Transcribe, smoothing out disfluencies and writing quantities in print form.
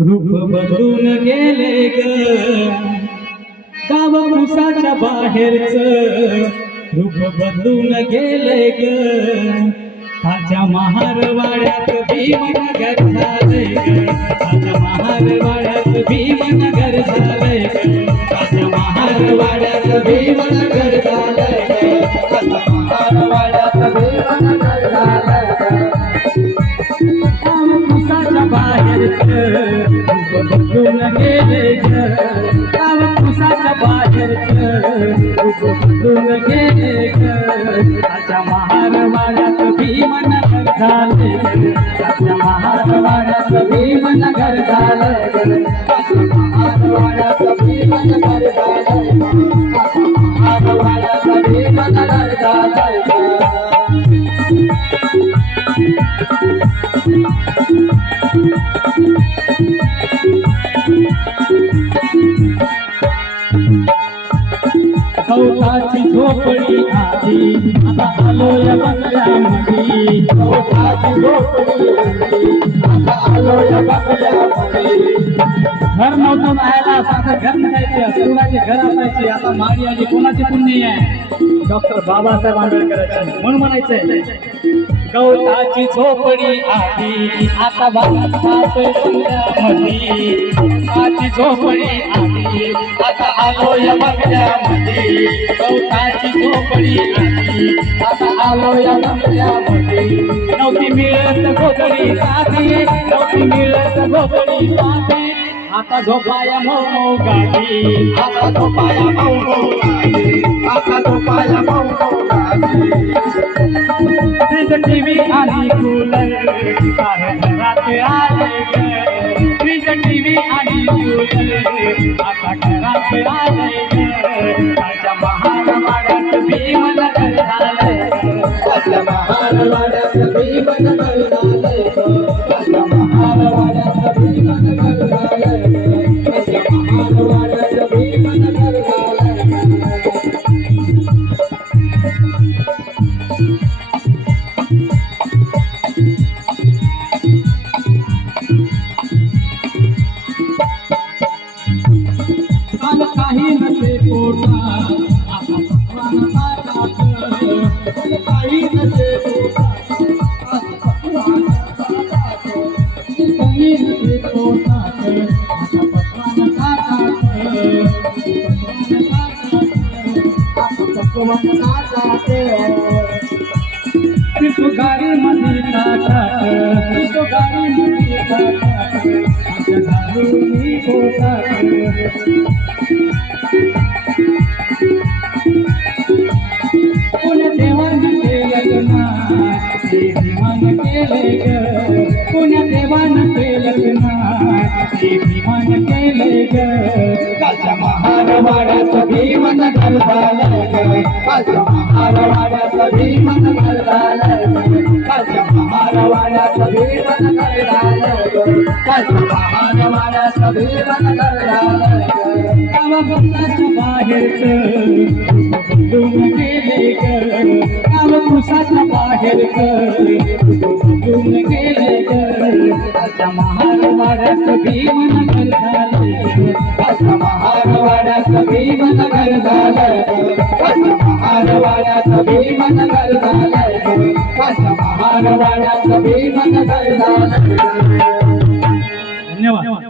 रूप बदलून गेले ग गाव कुसाच्या बाहेरच रूप बदलून गेले ग काच्या महारवाड्यात भीमनगर झाले ग काच्या महारवाड्यात भीमनगर झाले ग काच्या महारवाड्यात भीमनगर झाले ग काच्या महारवाड्यात भीमनगर झाले ग गाव कुसाच्या बाहेरच रूप बदलून गेले ग गाव कुसाच्या बाहेरच रूप बदलून गेले ग काच्या महारवाड्यात भीमनगर झाले काच्या महारवाड्यात भीमनगर झाले काच्या महारवाड्यात भीमनगर झाले काच्या महारवाड्यात भीमनगर झाले गवताची झोपडी आधी आता आलो या बंगल्यामध्ये गवताची झोपडी आधी आता आलो या बंगल्यामध्ये घर नव्हतं राहायला आता घर नसायचे कुणाचे घर असायचे आता माडी आली कोणाची पुण्य आहे डॉक्टर बाबासाहेब आंबेडकरांची म्हणून म्हणायचंय गवताची झोपडी आधी आता बाबासाहेब बंगल्यामध्ये गवताची झोपडी आधी आता आलो या बंगल्यामध्ये गवताची झोपडी आधी आता आलो या बंगल्यामध्ये नव्हती मिळत घोटडी साधी नव्हती मिळत घोटडी साधी आता झोपाया मऊ गाडी आता झोपाया मऊ गाडी आता झोपाया मऊ गाडी टीव्ही आणि कूलर सारे घरात आले फ्रीज टीव्ही आणि कूलर आता घरात आले काच्या महारवाड्यात भीमनगर झाले काच्या महारवाड्यात भीमनगर झाले काच्या महारवाड्यात भीमनगर झाले काच्या महारवाड्यात भीमनगर झाले काही नसे पोटा आता पकवाना ताटात काही नसे पोटा आता पकवाना ताटात काही नसे पोटात आता पकवाना ताटात पकवाना ताटात तो गाडी मध्ये ताटात तो गाडी मध्ये ताटात आता घालून पोटात पुण्या देवानं केलं ना भीमान केले ग पुण्या देवानं केलं ना भीमान केले ग काच्या महारवाड्यात भीमनगर झालं ग काच्या महारवाड्यात भीमनगर झालं काच्या महारवाड्यात भीमनगर झालं काच्या महारवाड्यात भीमनगर झालं गावाच्या बाहेरच बदलून गेले ग गाव कुसाच्या बाहेरच बदलून गेले ग काच्या महारवाड्यात भीमनगर झाले काच्या महारवाड्यात भीमनगर झालं काच्या महारवाड्यात भीमनगर झालं काच्या महारवाड्यात भीमनगर झालं धन्यवाद.